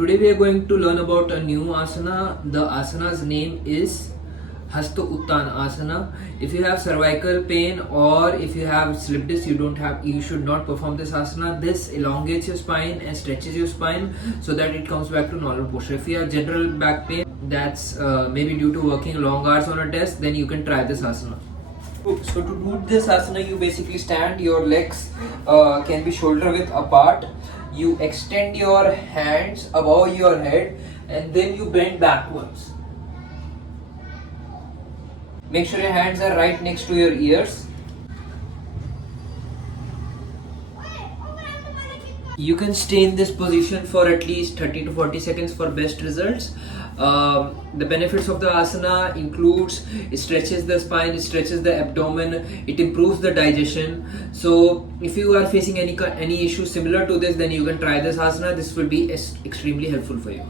Today we are going to learn about a new asana. The asana's name is Hasthauttanasana. If you have cervical pain or if you have slip disc, you should not perform this asana. This elongates your spine and stretches your spine so that it comes back to normal posture. If you have general back pain that's maybe due to working long hours on a desk, then you can try this asana. So to do this asana, you basically stand, your legs can be shoulder width apart. You extend your hands above your head and then you bend backwards. Make sure your hands are right next to your ears. You can stay in this position for at least 30 to 40 seconds for best results. The benefits of the asana includes it stretches the spine, it stretches the abdomen, it improves the digestion. So if you are facing any issue similar to this, then you can try this asana. This will be extremely helpful for you.